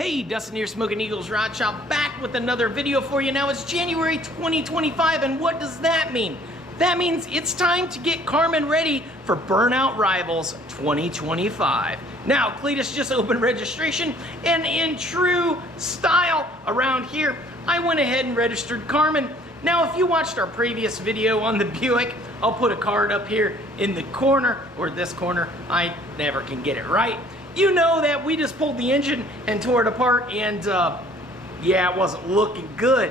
Hey, Dustin here, Smoking Eagles Rod Shop, back with another video for you. Now it's January 2025, and what does that mean? That means it's time to get Carmen ready for Burnout Rivals 2025. Now, Cletus just opened registration, and in true style around here, I went ahead and registered Carmen. Now, if you watched our previous video on the Buick, I'll put a card up here in the corner, or this corner, I never can get it right. You know that we just pulled the engine and tore it apart, and yeah, it wasn't looking good.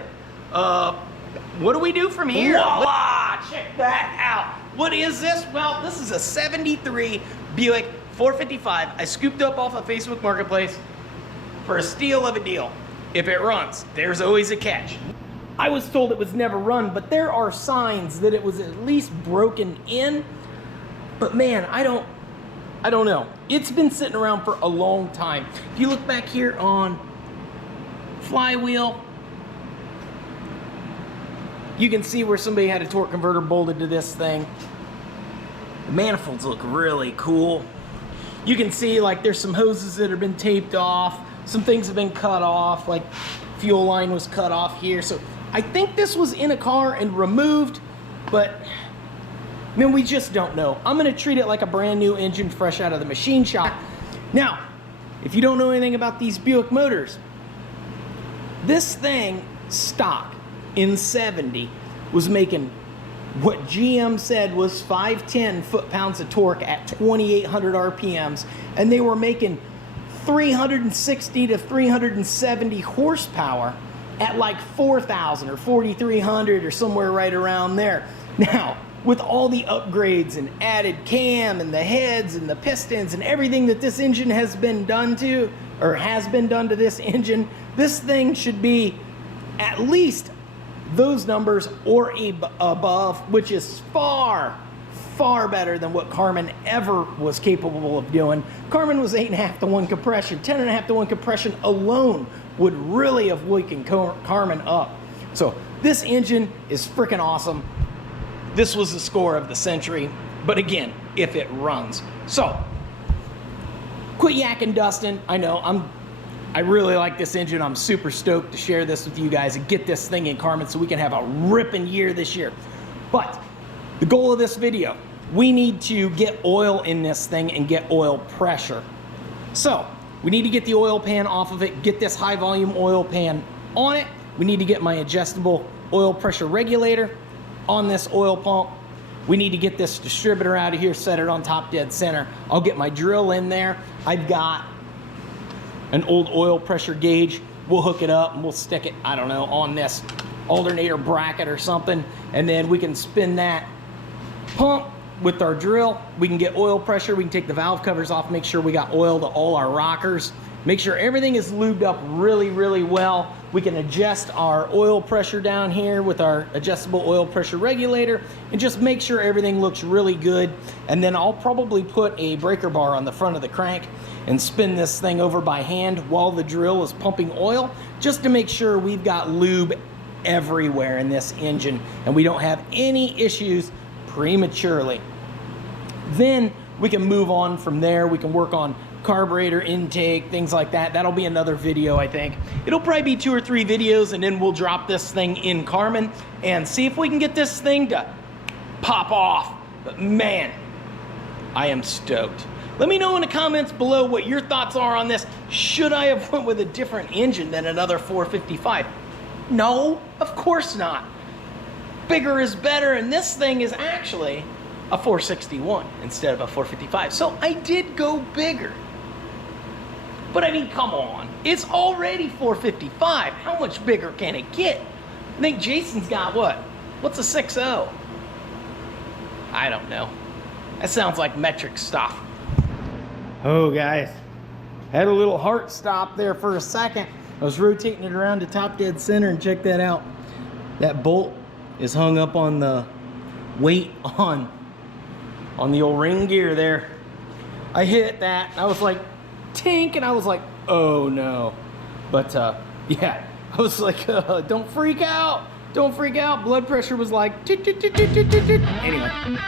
What do we do from here? Voila! Check that out. What is this? Well, this is a 73 Buick 455. I scooped up off of Facebook Marketplace for a steal of a deal. If it runs, there's always a catch. I was told it was never run, but there are signs that it was at least broken in. But man, I don't know. It's been sitting around for a long time. If you look back here on flywheel, you can see where somebody had a torque converter bolted to this thing. The manifolds look really cool. You can see like there's some hoses that have been taped off. Some things have been cut off, like fuel line was cut off here. So I think this was in a car and removed, but man, we just don't know. I'm gonna treat it like a brand new engine fresh out of the machine shop. Now, if you don't know anything about these Buick motors, this thing stock in 70 was making what GM said was 510 foot-pounds of torque at 2,800 RPMs, and they were making 360 to 370 horsepower at like 4,000 or 4,300 or somewhere right around there. Now, with all the upgrades and added cam and the heads and the pistons and everything that this engine has been done to, or has been done to this engine, this thing should be at least those numbers or above, which is far, far better than what Carmen ever was capable of doing. Carmen was 8.5 to 1 compression. 10.5 to 1 compression alone would really have waken Carmen up. So this engine is freaking awesome. This was the score of the century, but again, if it runs. So, quit yakking, Dustin. I know, I really like this engine. I'm super stoked to share this with you guys and get this thing in Carmen so we can have a ripping year this year. But the goal of this video, we need to get oil in this thing and get oil pressure. So, we need to get the oil pan off of it, get this high volume oil pan on it. We need to get my adjustable oil pressure regulator on this oil pump. We need to get this distributor out of here, set it on top dead center. I'll get my drill in there. I've got an old oil pressure gauge. We'll hook it up and we'll stick it, I don't know, on this alternator bracket or something, and then we can spin that pump with our drill. We can get oil pressure. We can take the valve covers off, make sure we got oil to all our rockers, make sure everything is lubed up really, really well. We can adjust our oil pressure down here with our adjustable oil pressure regulator and just make sure everything looks really good. And then I'll probably put a breaker bar on the front of the crank and spin this thing over by hand while the drill is pumping oil, just to make sure we've got lube everywhere in this engine and we don't have any issues prematurely. Then we can move on from there. We can work on carburetor intake, things like that. That'll be another video, I think. It'll probably be 2 or 3 videos, and then we'll drop this thing in Carmen and see if we can get this thing to pop off. But man, I am stoked. Let me know in the comments below what your thoughts are on this. Should I have went with a different engine than another 455? No, of course not. Bigger is better, and this thing is actually a 461 instead of a 455. So I did go bigger. But I mean, come on. It's already 455. How much bigger can it get? I think Jason's got what? What's a 6.0? I don't know. That sounds like metric stuff. Oh, guys. Had a little heart stop there for a second. I was rotating it around to top dead center, and check that out. That bolt is hung up on the weight on the old ring gear there. I hit that, I was like, tink, and I was like, oh no. But yeah, I was like, don't freak out. Don't freak out. Blood pressure was like, toot, toot, toot, toot, toot, toot. Anyway.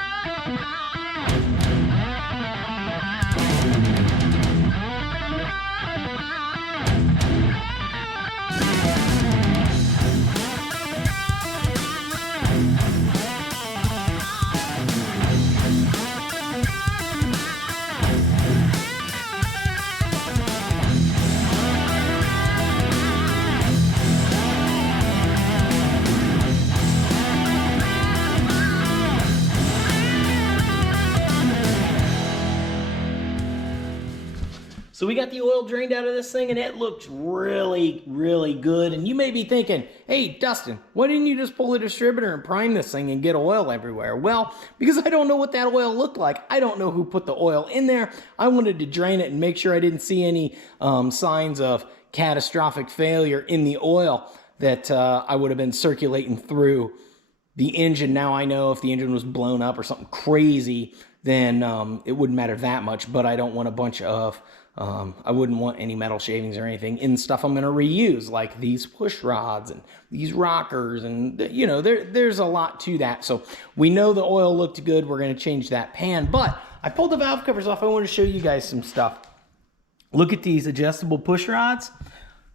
So we got the oil drained out of this thing and it looks really, really good. And you may be thinking, hey, Dustin, why didn't you just pull a distributor and prime this thing and get oil everywhere? Well, because I don't know what that oil looked like. I don't know who put the oil in there. I wanted to drain it and make sure I didn't see any signs of catastrophic failure in the oil that I would have been circulating through the engine. Now I know if the engine was blown up or something crazy, then it wouldn't matter that much, but I don't want a bunch of I wouldn't want any metal shavings or anything in stuff I'm going to reuse, like these push rods and these rockers, and you know, there's a lot to that. So we know the oil looked good. We're going to change that pan, but I pulled the valve covers off. I want to show you guys some stuff. Look at these adjustable push rods,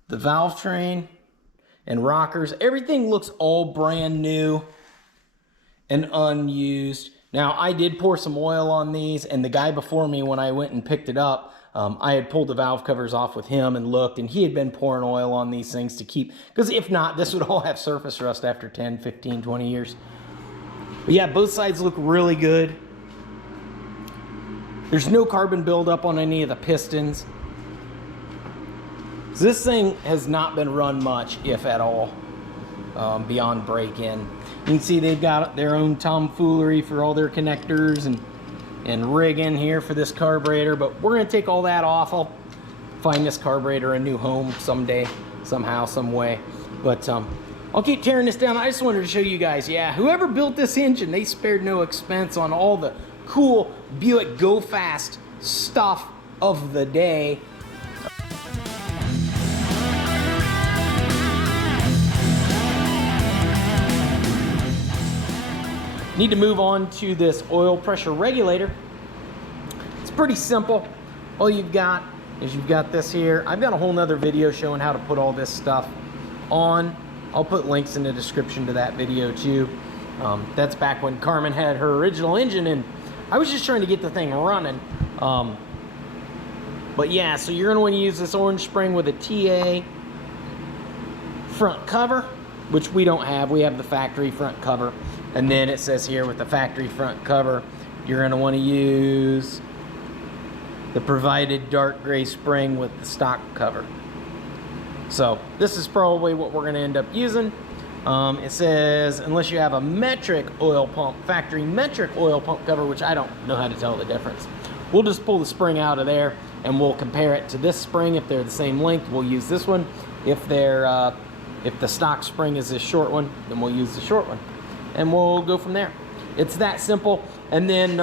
the valve train and rockers. Everything looks all brand new and unused. Now, I did pour some oil on these, and the guy before me, when I went and picked it up, I had pulled the valve covers off with him and looked, and he had been pouring oil on these things to keep, because if not, this would all have surface rust after 10, 15, 20 years. But yeah, both sides look really good. There's no carbon buildup on any of the pistons. So this thing has not been run much, if at all, beyond break-in. You can see they've got their own tomfoolery for all their connectors and rigging here for this carburetor, but we're going to take all that off. I'll find this carburetor a new home someday, somehow, some way. But I'll keep tearing this down. I just wanted to show you guys, yeah, whoever built this engine, they spared no expense on all the cool Buick Go Fast stuff of the day. Need to move on to this oil pressure regulator. It's pretty simple. All you've got is you've got this here. I've got a whole nother video showing how to put all this stuff on. I'll put links in the description to that video too. That's back when Carmen had her original engine, and I was just trying to get the thing running. But yeah, so you're gonna want to use this orange spring with a TA front cover, which we don't have. We have the factory front cover. And then it says here with the factory front cover, you're going to want to use the provided dark gray spring with the stock cover. So this is probably what we're going to end up using. It says, unless you have a metric oil pump, factory metric oil pump cover, which I don't know how to tell the difference. We'll just pull the spring out of there and we'll compare it to this spring. If they're the same length, we'll use this one. If they're, if the stock spring is this short one, then we'll use the short one. And we'll go from there. It's that simple. And then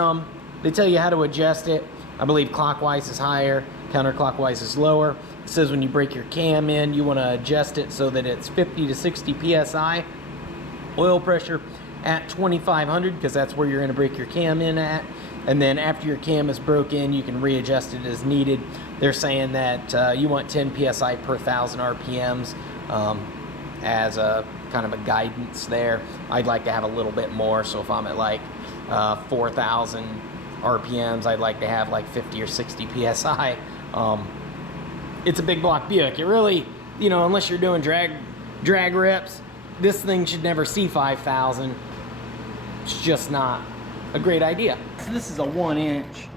they tell you how to adjust it. I believe clockwise is higher, counterclockwise is lower. It says when you break your cam in, you want to adjust it so that it's 50 to 60 psi oil pressure at 2500, because that's where you're going to break your cam in at. And then after your cam is broken, you can readjust it as needed. They're saying that you want 10 psi per 1,000 RPMs as a kind of a guidance there. I'd like to have a little bit more, so if I'm at like 4,000 RPMs, I'd like to have like 50 or 60 psi. It's a big block Buick. It really, you know, unless you're doing drag reps, this thing should never see 5,000. It's just not a great idea. So this is a 1-inch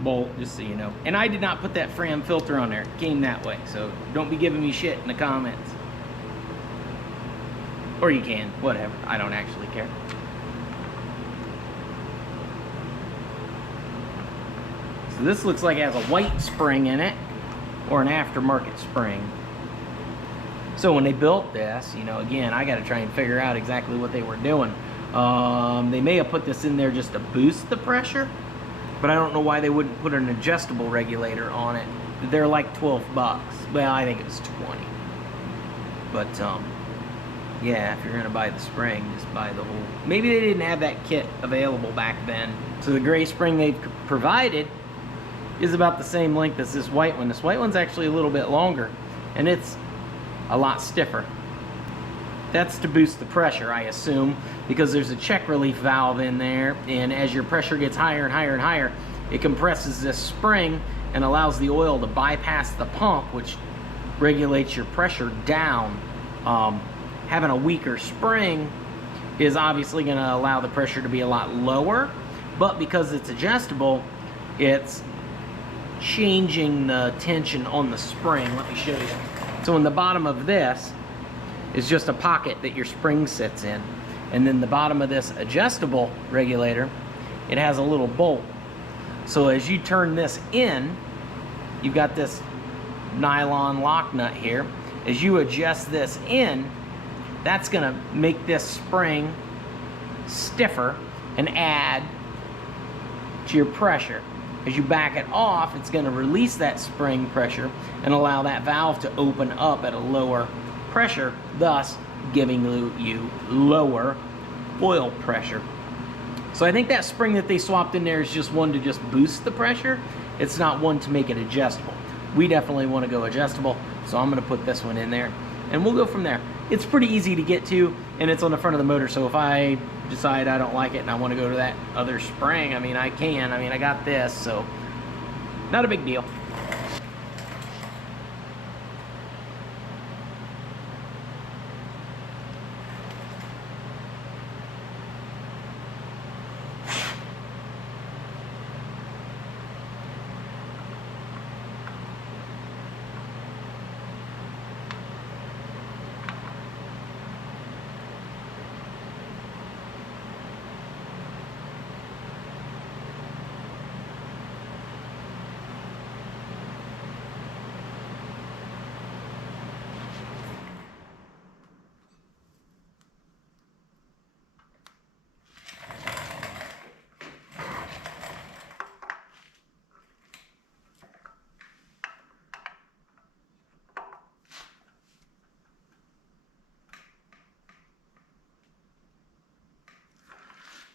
bolt, just so you know. And I did not put that Fram filter on there. It came that way, so don't be giving me shit in the comments. Or you can, whatever. I don't actually care. So this looks like it has a white spring in it, or an aftermarket spring. So when they built this, you know, again, I got to try and figure out exactly what they were doing. They may have put this in there just to boost the pressure, but I don't know why they wouldn't put an adjustable regulator on it. They're like 12 bucks. Well, I think it was 20. But, yeah, if you're gonna buy the spring, just buy the whole. Maybe they didn't have that kit available back then. So the gray spring they've provided is about the same length as this white one. This white one's actually a little bit longer, and it's a lot stiffer. That's to boost the pressure, I assume, because there's a check relief valve in there, and as your pressure gets higher and higher and higher, it compresses this spring and allows the oil to bypass the pump, which regulates your pressure down. Having a weaker spring is obviously going to allow the pressure to be a lot lower, but because it's adjustable, it's changing the tension on the spring. Let me show you. So in the bottom of this is just a pocket that your spring sits in. And then the bottom of this adjustable regulator, it has a little bolt. So as you turn this in, you've got this nylon lock nut here. As you adjust this in, that's gonna make this spring stiffer and add to your pressure. As you back it off, it's gonna release that spring pressure and allow that valve to open up at a lower pressure, thus giving you lower oil pressure. So I think that spring that they swapped in there is just one to just boost the pressure. It's not one to make it adjustable. We definitely want to go adjustable, so I'm going to put this one in there, and we'll go from there. It's pretty easy to get to, and it's on the front of the motor, so if I decide I don't like it and I want to go to that other spring, I mean, I can. I mean, I got this, so not a big deal.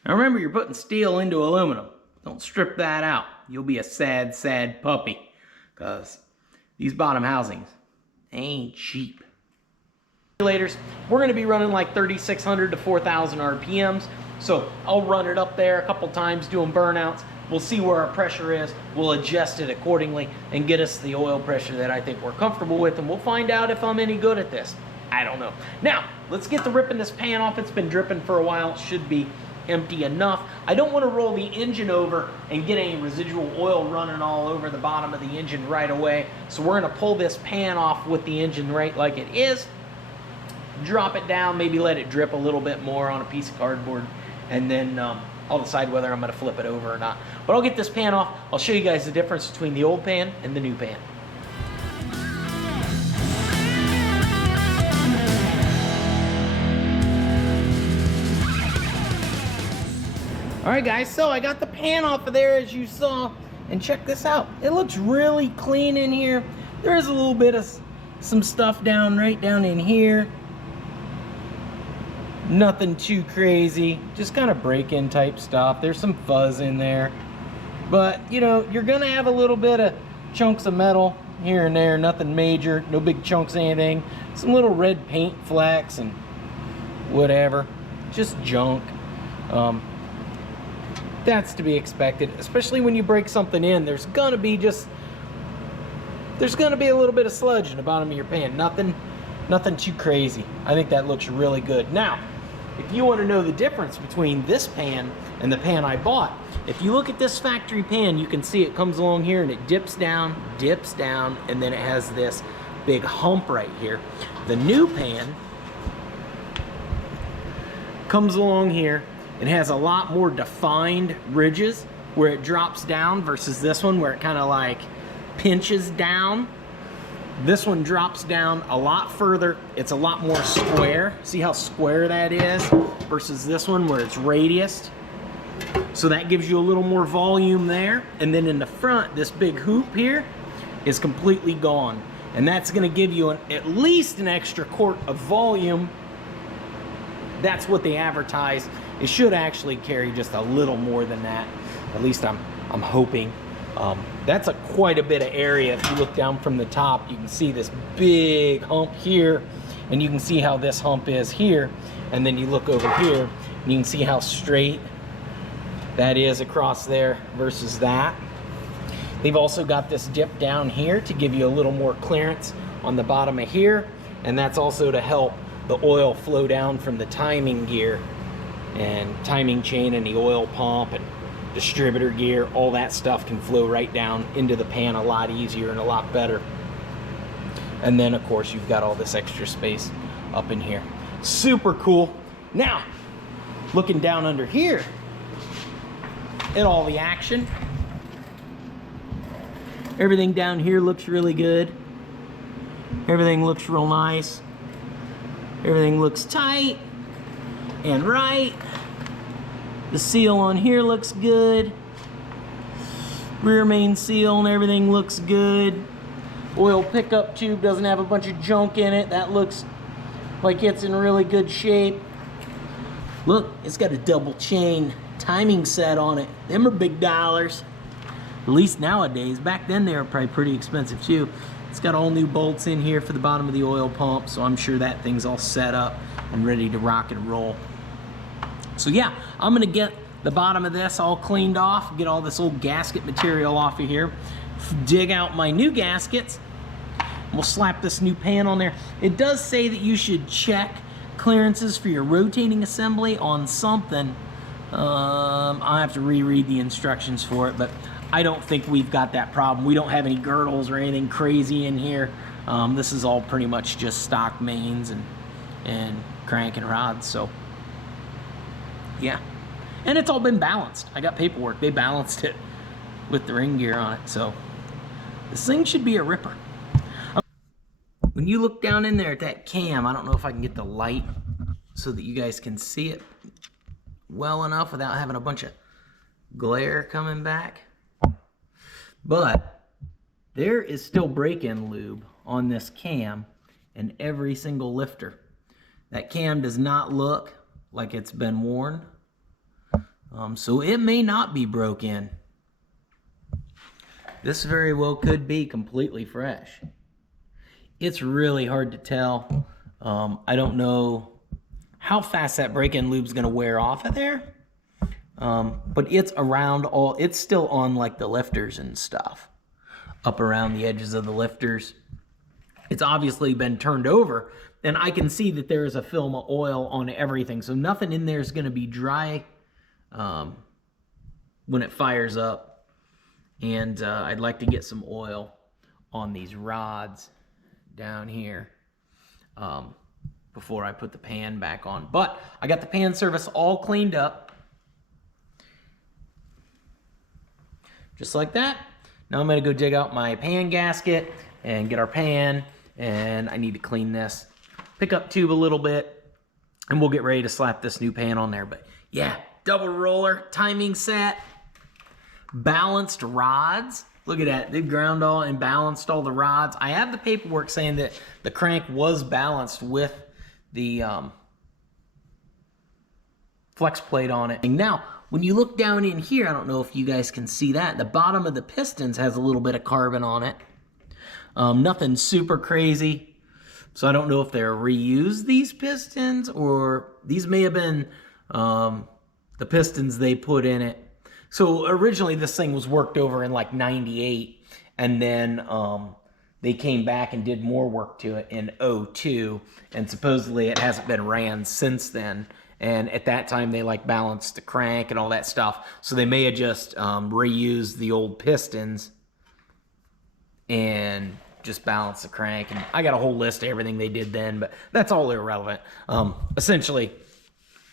Now remember, you're putting steel into aluminum. Don't strip that out. You'll be a sad, sad puppy, because these bottom housings ain't cheap. Regulators, we're going to be running like 3,600 to 4,000 RPMs. So I'll run it up there a couple times doing burnouts. We'll see where our pressure is. We'll adjust it accordingly and get us the oil pressure that I think we're comfortable with. And we'll find out if I'm any good at this. I don't know. Now, let's get to ripping this pan off. It's been dripping for a while. It should be empty enough. I don't want to roll the engine over and get any residual oil running all over the bottom of the engine right away. So we're going to pull this pan off with the engine right like it is. Drop it down, maybe let it drip a little bit more on a piece of cardboard, and then I'll decide whether I'm going to flip it over or not. But I'll get this pan off. I'll show you guys the difference between the old pan and the new pan. Alright guys, so I got the pan off of there as you saw, and check this out. It looks really clean in here. There's a little bit of some stuff right down in here. Nothing too crazy, just kind of break-in type stuff. There's some fuzz in there. But, you know, you're gonna have a little bit of chunks of metal here and there, nothing major, no big chunks of anything. Some little red paint flecks and whatever, just junk. That's to be expected, especially when you break something in. There's gonna be a little bit of sludge in the bottom of your pan. Nothing too crazy. I think that looks really good. Now, if you want to know the difference between this pan and the pan I bought, if you look at this factory pan, you can see it comes along here and it dips down, and then it has this big hump right here. The new pan comes along here. It has a lot more defined ridges where it drops down versus this one where it kind of like pinches down. This one drops down a lot further. It's a lot more square. See how square that is versus this one where it's radiused. So that gives you a little more volume there. And then in the front, this big hoop here is completely gone. And that's gonna give you at least an extra quart of volume. That's what they advertise. It should actually carry just a little more than that. At least I'm hoping. That's quite a bit of area. If you look down from the top, you can see this big hump here, and you can see how this hump is here. And then you look over here, and you can see how straight that is across there versus that. They've also got this dip down here to give you a little more clearance on the bottom of here, and that's also to help the oil flow down from the timing gear and timing chain and the oil pump and distributor gear, all that stuff can flow right down into the pan a lot easier and a lot better. And then of course you've got all this extra space up in here. Super cool. Now, looking down under here at all the action, everything down here looks really good. Everything looks real nice. Everything looks tight and right. The seal on here looks good. Rear main seal and everything looks good. Oil pickup tube doesn't have a bunch of junk in it. That looks like it's in really good shape. Look, it's got a double chain timing set on it. Them are big dollars. At least nowadays. Back then they were probably pretty expensive too. It's got all new bolts in here for the bottom of the oil pump, so I'm sure that thing's all set up and ready to rock and roll. So yeah, I'm gonna get the bottom of this all cleaned off, get all this old gasket material off of here, dig out my new gaskets. We'll slap this new pan on there. It does say that you should check clearances for your rotating assembly on something. I'll have to reread the instructions for it, but I don't think we've got that problem. We don't have any girdles or anything crazy in here. This is all pretty much just stock mains and crank and rods, so yeah. And it's all been balanced. I got paperwork. They balanced it with the ring gear on it, so this thing should be a ripper. When you look down in there at that cam, I don't know if I can get the light so that you guys can see it well enough without having a bunch of glare coming back. But there is still break-in lube on this cam and every single lifter. That cam does not look like it's been worn, so it may not be broke in. This very well could be completely fresh. It's really hard to tell. I don't know how fast that break-in lube's gonna wear off of there. But it's around all, it's still on like the lifters and stuff. Up around the edges of the lifters. It's obviously been turned over, and I can see that there is a film of oil on everything. So nothing in there is gonna be dry when it fires up. And I'd like to get some oil on these rods down here before I put the pan back on. But I got the pan surface all cleaned up. Just like that. Now I'm gonna go dig out my pan gasket and get our pan, and I need to clean this pickup tube a little bit, and we'll get ready to slap this new pan on there. But yeah, double roller, timing set, balanced rods. Look at that, they've ground all and balanced all the rods. I have the paperwork saying that the crank was balanced with the flex plate on it. Now, when you look down in here, I don't know if you guys can see that, the bottom of the pistons has a little bit of carbon on it. Nothing super crazy. So I don't know if they're reused, these pistons, or these may have been the pistons they put in it. So originally this thing was worked over in like 98, and then they came back and did more work to it in 02, and supposedly it hasn't been ran since then. And at that time they like balanced the crank and all that stuff. So they may have just reused the old pistons and just balanced the crank. And I got a whole list of everything they did then, but that's all irrelevant. Essentially,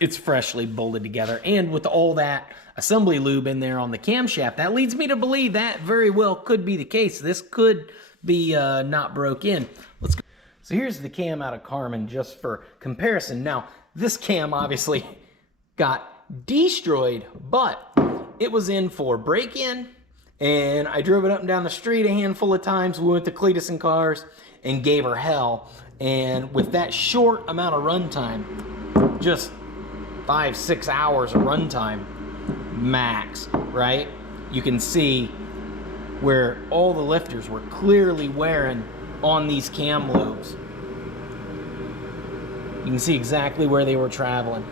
it's freshly bolted together. And with all that assembly lube in there on the camshaft, that leads me to believe that very well could be the case. This could be not broke in. Let's go. So here's the cam out of Carmen just for comparison. Now, this cam obviously got destroyed, but it was in for break-in, and I drove it up and down the street a handful of times. We went to Cletus and Cars and gave her hell. And with that short amount of runtime, just 5-6 hours of runtime max, right? You can see where all the lifters were clearly wearing on these cam loops. You can see exactly where they were traveling.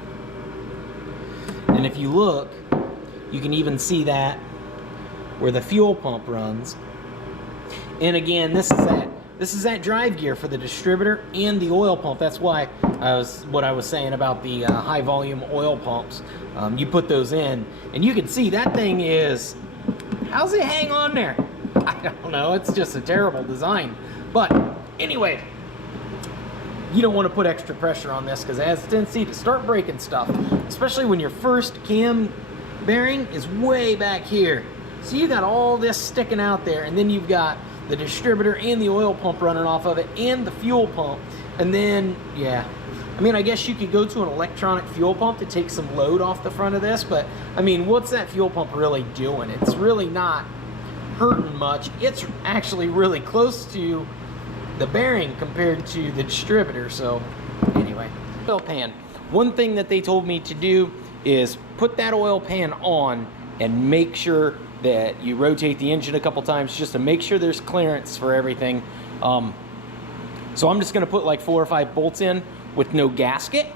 And if you look, you can even see that where the fuel pump runs. And again, this is at this is that drive gear for the distributor and the oil pump. That's why what I was saying about the high volume oil pumps. You put those in, and you can see that thing is, how's it hang on there? I don't know, it's just a terrible design. But anyway, you don't want to put extra pressure on this because it has a tendency to start breaking stuff, especially when your first cam bearing is way back here. So you got all this sticking out there, and then you've got the distributor and the oil pump running off of it, and the fuel pump. And then, yeah, I mean, I guess you could go to an electronic fuel pump to take some load off the front of this, but I mean, what's that fuel pump really doing? It's really not hurting much. It's actually really close to the bearing compared to the distributor. So anyway, oil pan. One thing that they told me to do is put that oil pan on and make sure that you rotate the engine a couple times just to make sure there's clearance for everything. So I'm just gonna put like 4 or 5 bolts in with no gasket,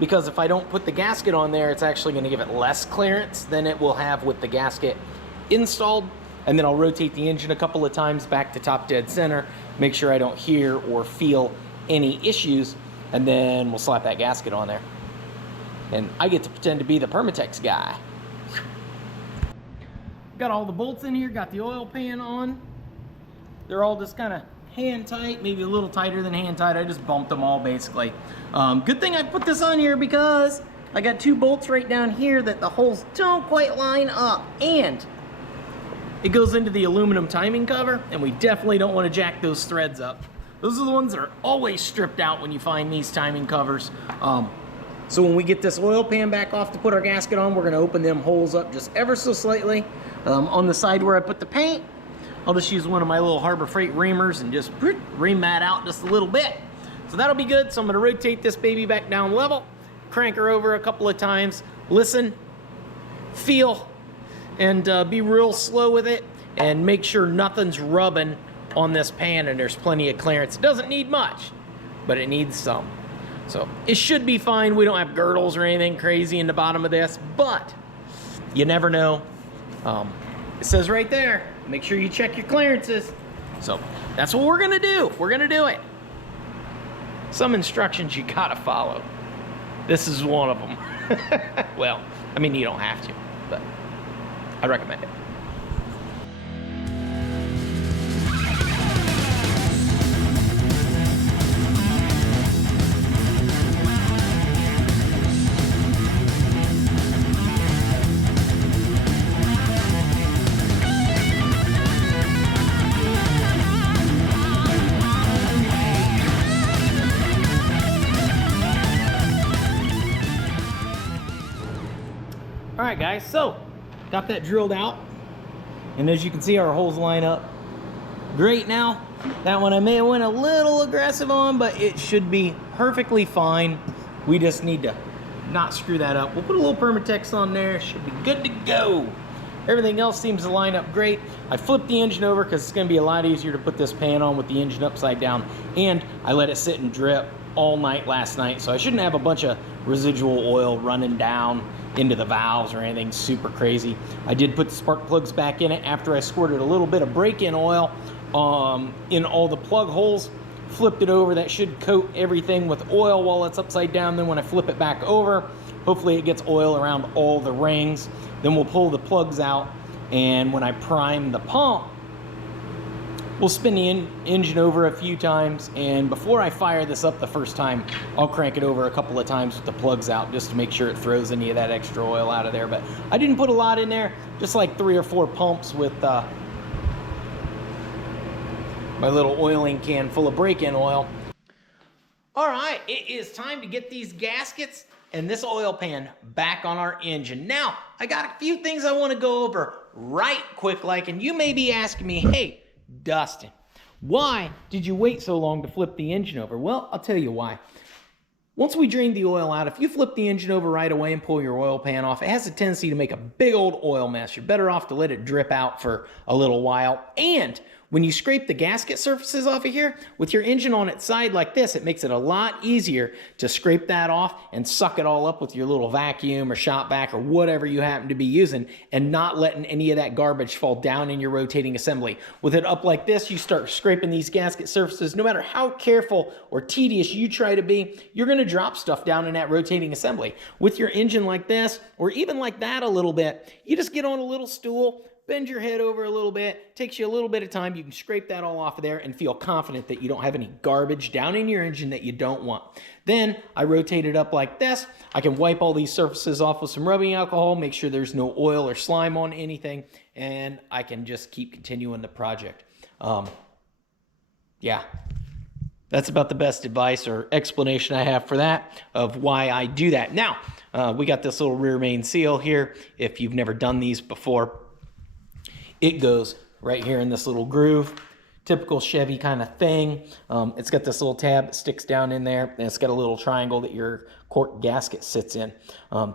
because if I don't put the gasket on there, it's actually gonna give it less clearance than it will have with the gasket installed. And then I'll rotate the engine a couple of times back to top dead center, make sure I don't hear or feel any issues, and then we'll slap that gasket on there. And I get to pretend to be the Permatex guy. Got all the bolts in here, got the oil pan on. They're all just kind of hand tight, maybe a little tighter than hand tight. I just bumped them all basically. Good thing I put this on here because I got 2 bolts right down here that the holes don't quite line up. And it goes into the aluminum timing cover, and we definitely don't want to jack those threads up. Those are the ones that are always stripped out when you find these timing covers. So when we get this oil pan back off to put our gasket on, we're gonna open them holes up just ever so slightly. On the side where I put the paint, I'll just use one of my little Harbor Freight reamers and just ream that out just a little bit. So that'll be good. So I'm gonna rotate this baby back down level, crank her over a couple of times, listen, feel, and be real slow with it, and make sure nothing's rubbing on this pan and there's plenty of clearance. It doesn't need much, but it needs some. So it should be fine. We don't have girdles or anything crazy in the bottom of this, but you never know. It says right there, make sure you check your clearances. So that's what we're gonna do. We're gonna do it. Some instructions you gotta follow. This is one of them. Well, I mean, you don't have to, but I recommend it. All right, guys, so got that drilled out, and as you can see, our holes line up great now. That one I may have went a little aggressive on, but it should be perfectly fine. We just need to not screw that up. We'll put a little Permatex on there, should be good to go. Everything else seems to line up great. I flipped the engine over because it's gonna be a lot easier to put this pan on with the engine upside down, and I let it sit and drip all night last night, so I shouldn't have a bunch of residual oil running down into the valves or anything super crazy. I did put the spark plugs back in it after I squirted a little bit of break-in oil in all the plug holes, flipped it over. That should coat everything with oil while it's upside down. Then when I flip it back over, hopefully it gets oil around all the rings. Then we'll pull the plugs out, and when I prime the pump, we'll spin the engine over a few times, and before I fire this up the first time, I'll crank it over a couple of times with the plugs out just to make sure it throws any of that extra oil out of there. But I didn't put a lot in there, just like 3 or 4 pumps with my little oiling can full of break-in oil. All right, it is time to get these gaskets and this oil pan back on our engine. Now, I got a few things I want to go over right quick like, and you may be asking me, hey, Dustin, why did you wait so long to flip the engine over? Well, I'll tell you why. Once we drain the oil out, if you flip the engine over right away and pull your oil pan off, it has a tendency to make a big old oil mess. You're better off to let it drip out for a little while. And When you scrape the gasket surfaces off of here, with your engine on its side like this, it makes it a lot easier to scrape that off and suck it all up with your little vacuum or shop vac or whatever you happen to be using, and not letting any of that garbage fall down in your rotating assembly. With it up like this, you start scraping these gasket surfaces. No matter how careful or tedious you try to be, you're gonna drop stuff down in that rotating assembly. With your engine like this, or even like that a little bit, you just get on a little stool, bend your head over a little bit, takes you a little bit of time, you can scrape that all off of there and feel confident that you don't have any garbage down in your engine that you don't want. Then I rotate it up like this. I can wipe all these surfaces off with some rubbing alcohol, make sure there's no oil or slime on anything, and I can just keep continuing the project. Yeah, that's about the best advice or explanation I have for that, of why I do that. Now, we got this little rear main seal here. If you've never done these before, it goes right here in this little groove. Typical Chevy kind of thing. It's got this little tab that sticks down in there, and it's got a little triangle that your quart gasket sits in.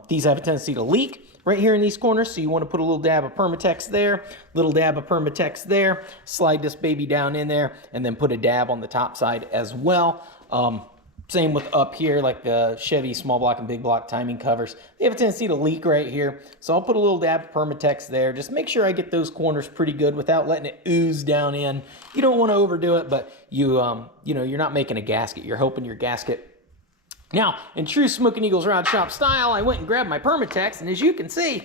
These have a tendency to leak right here in these corners, so you want to put a little dab of Permatex there, little dab of Permatex there, slide this baby down in there, and then put a dab on the top side as well. Same with up here, like the Chevy small block and big block timing covers. They have a tendency to leak right here. So I'll put a little dab of Permatex there. Just make sure I get those corners pretty good without letting it ooze down in. You don't want to overdo it, but you know, you're not making a gasket. You're hoping your gasket. Now, in true Smoking Eagles Rod Shop style, I went and grabbed my Permatex, and as you can see,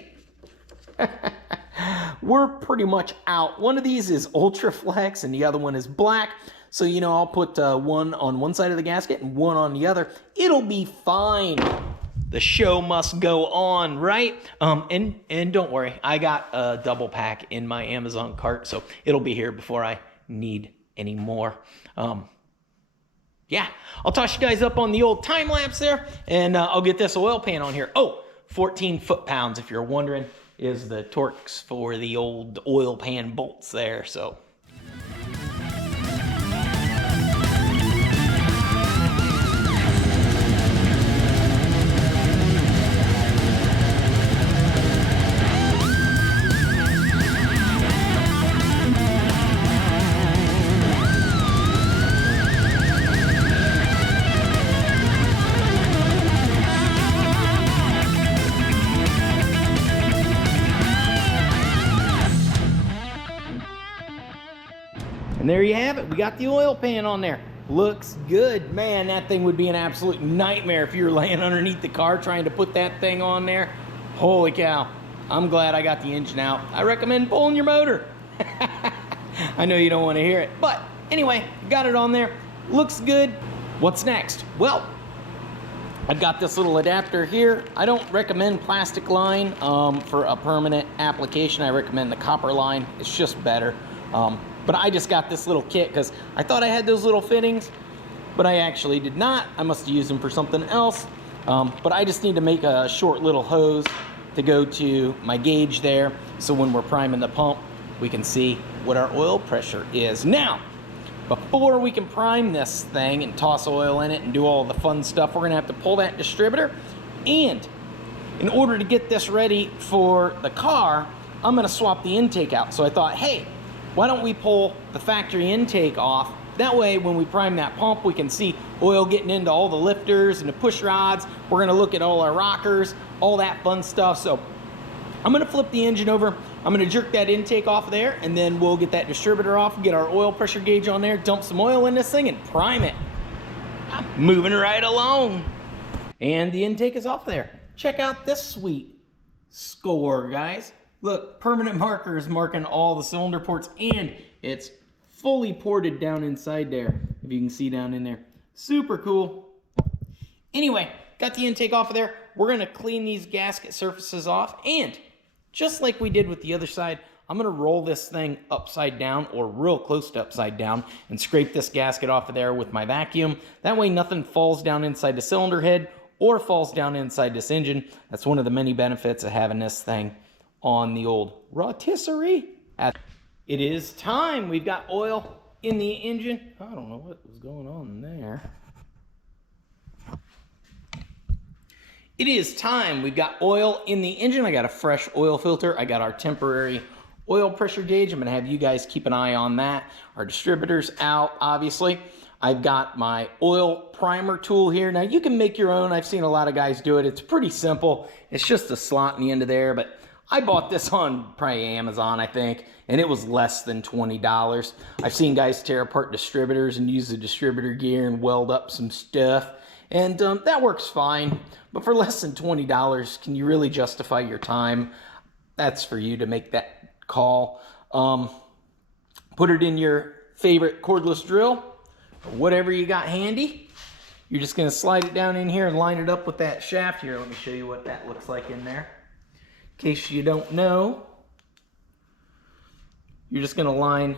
we're pretty much out. One of these is Ultra Flex, and the other one is black. So, you know, I'll put one on one side of the gasket and one on the other. It'll be fine. The show must go on, right? And don't worry, I got a double pack in my Amazon cart, so it'll be here before I need any more. Yeah, I'll toss you guys up on the old time lapse there, and I'll get this oil pan on here. Oh, 14 foot-pounds, if you're wondering, is the torques for the old oil pan bolts there, so... And there you have it. We got the oil pan on there. Looks good. Man, that thing would be an absolute nightmare if you were laying underneath the car trying to put that thing on there. Holy cow. I'm glad I got the engine out. I recommend pulling your motor. I know you don't want to hear it. But anyway, got it on there. Looks good. What's next? Well, I've got this little adapter here. I don't recommend plastic line for a permanent application. I recommend the copper line. It's just better. But I just got this little kit because I thought I had those little fittings, but I actually did not. I must use them for something else. But I just need to make a short little hose to go to my gauge there, so when we're priming the pump, we can see what our oil pressure is. Now, before we can prime this thing and toss oil in it and do all the fun stuff, we're gonna have to pull that distributor. And in order to get this ready for the car, I'm gonna swap the intake out. So I thought, hey, why don't we pull the factory intake off? That way, when we prime that pump, we can see oil getting into all the lifters and the push rods. We're gonna look at all our rockers, all that fun stuff. So I'm gonna flip the engine over. I'm gonna jerk that intake off of there, and then we'll get that distributor off, get our oil pressure gauge on there, dump some oil in this thing, and prime it. I'm moving right along. And the intake is off there. Check out this sweet score, guys. Look, permanent markers marking all the cylinder ports, and it's fully ported down inside there, if you can see down in there. Super cool. Anyway, got the intake off of there. We're gonna clean these gasket surfaces off, and just like we did with the other side, I'm gonna roll this thing upside down, or real close to upside down, and scrape this gasket off of there with my vacuum. That way nothing falls down inside the cylinder head or falls down inside this engine. That's one of the many benefits of having this thing on the old rotisserie. It is time. We've got oil in the engine. I don't know what was going on there. It is time. We've got oil in the engine. I got a fresh oil filter. I got our temporary oil pressure gauge. I'm gonna have you guys keep an eye on that. Our distributor's out, obviously. I've got my oil primer tool here. Now you can make your own. I've seen a lot of guys do it. It's pretty simple. It's just a slot in the end of there, but I bought this on probably Amazon, I think, and it was less than $20. I've seen guys tear apart distributors and use the distributor gear and weld up some stuff, and that works fine. But for less than $20, can you really justify your time? That's for you to make that call. Put it in your favorite cordless drill, or whatever you got handy. You're just gonna slide it down in here and line it up with that shaft here. Let me show you what that looks like in there. In case you don't know, you're just gonna line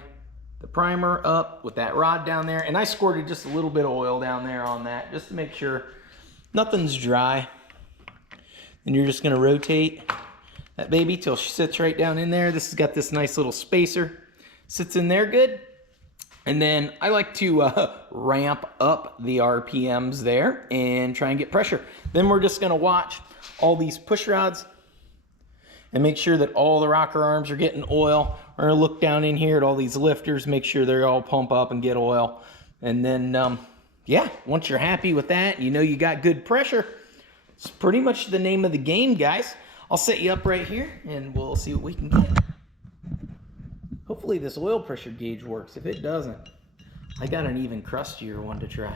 the primer up with that rod down there. And I squirted just a little bit of oil down there on that, just to make sure nothing's dry. And you're just gonna rotate that baby till she sits right down in there. This has got this nice little spacer. Sits in there good. And then I like to ramp up the RPMs there and try and get pressure. Then we're just gonna watch all these push rods and make sure that all the rocker arms are getting oil. We're gonna look down in here at all these lifters, make sure they're all pump up and get oil. And then, yeah, once you're happy with that, you know you got good pressure, it's pretty much the name of the game, guys. I'll set you up right here and we'll see what we can get. Hopefully this oil pressure gauge works. If it doesn't, I got an even crustier one to try.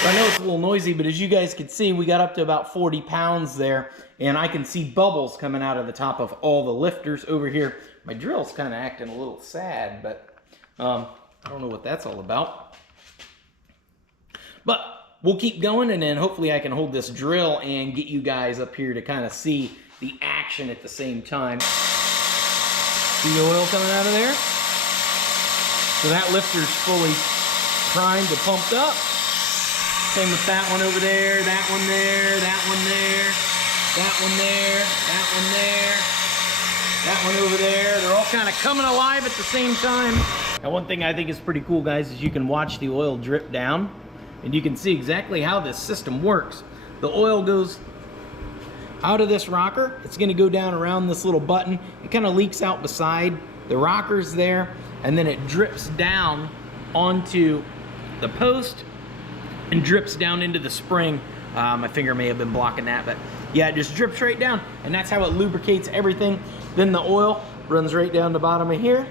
I know it's a little noisy, but as you guys can see, we got up to about 40 pounds there, and I can see bubbles coming out of the top of all the lifters over here. My drill's kind of acting a little sad, but I don't know what that's all about. But we'll keep going, and then hopefully I can hold this drill and get you guys up here to kind of see the action at the same time. See the oil coming out of there? So that lifter's fully primed and pumped up. Same with that one over there, that one there, that one there, that one there, that one there, that one over there. They're all kind of coming alive at the same time. Now, one thing I think is pretty cool, guys, is you can watch the oil drip down, and you can see exactly how this system works. The oil goes out of this rocker. It's going to go down around this little button. It kind of leaks out beside the rockers there, and then it drips down onto the post and drips down into the spring. My finger may have been blocking that, but yeah, it just drips right down, and that's how it lubricates everything. Then the oil runs right down the bottom of here,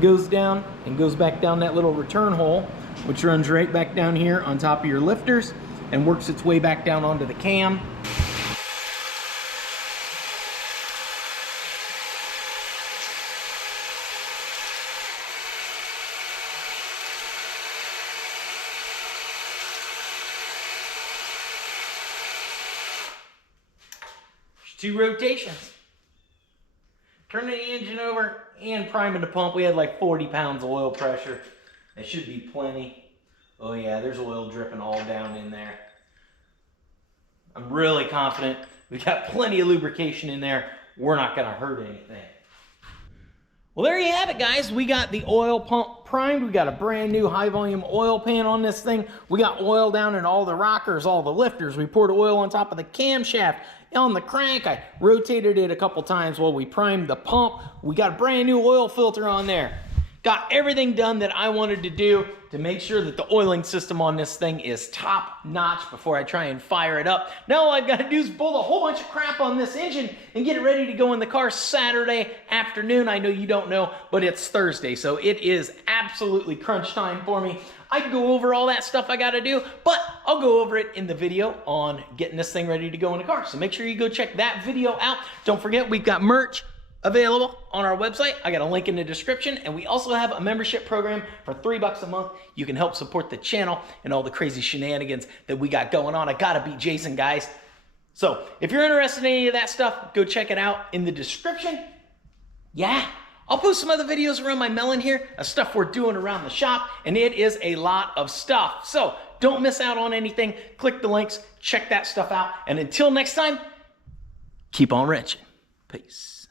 goes down and goes back down that little return hole, which runs right back down here on top of your lifters and works its way back down onto the cam. Two rotations. Turning the engine over and priming the pump. We had like 40 pounds of oil pressure. It should be plenty. Oh yeah, there's oil dripping all down in there. I'm really confident we got plenty of lubrication in there. We're not gonna hurt anything. Well, there you have it, guys. We got the oil pump primed. We got a brand new high volume oil pan on this thing. We got oil down in all the rockers, all the lifters. We poured oil on top of the camshaft, on the crank. I rotated it a couple times while we primed the pump. We got a brand new oil filter on there. Got everything done that I wanted to do to make sure that the oiling system on this thing is top notch before I try and fire it up. Now all I've got to do is build a whole bunch of crap on this engine and get it ready to go in the car Saturday afternoon. I know you don't know, but it's Thursday, so it is absolutely crunch time for me. I can go over all that stuff I got to do, but I'll go over it in the video on getting this thing ready to go in the car. So make sure you go check that video out. Don't forget, we've got merch available on our website. I got a link in the description, and we also have a membership program for $3 a month. You can help support the channel and all the crazy shenanigans that we got going on. I gotta beat Jason, guys. So if you're interested in any of that stuff, go check it out in the description. Yeah, I'll post some other videos around my melon here of stuff we're doing around the shop, and it is a lot of stuff. So don't miss out on anything. Click the links, check that stuff out, and until next time, keep on wrenching. Peace.